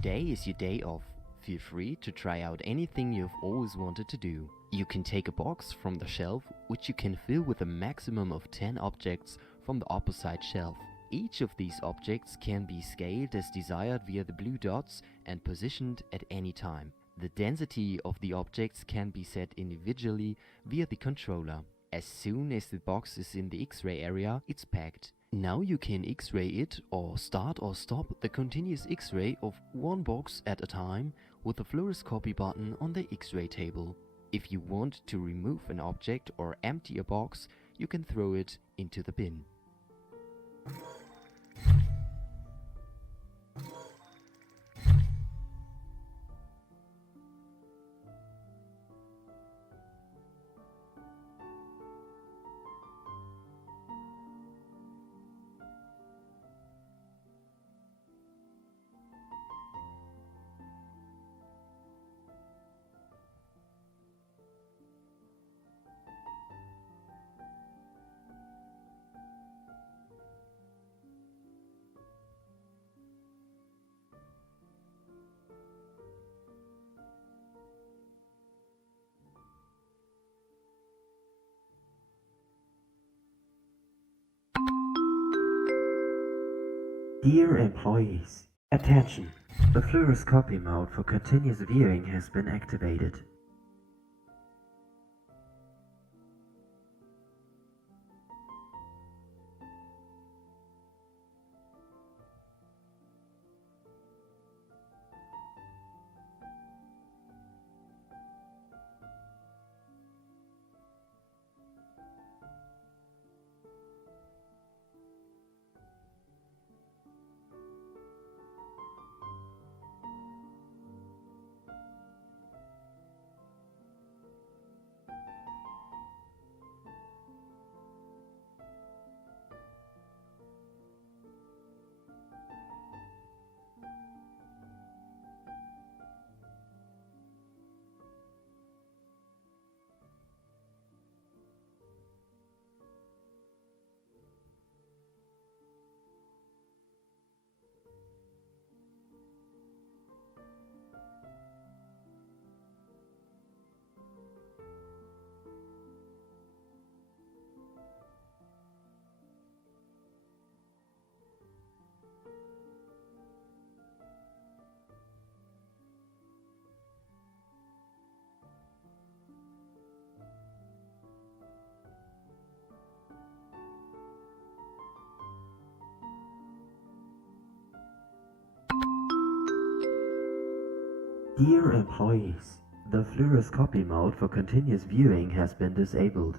Today is your day off. Feel free to try out anything you've always wanted to do. You can take a box from the shelf, which you can fill with a maximum of 10 objects from the opposite shelf. Each of these objects can be scaled as desired via the blue dots and positioned at any time. The density of the objects can be set individually via the controller. As soon as the box is in the X-ray area, it's packed. Now you can X-ray it or start or stop the continuous X-ray of one box at a time with the fluoroscopy button on the X-ray table. If you want to remove an object or empty a box, you can throw it into the bin. Dear employees, attention! The fluoroscopy mode for continuous viewing has been activated. Dear employees, the fluoroscopy mode for continuous viewing has been disabled.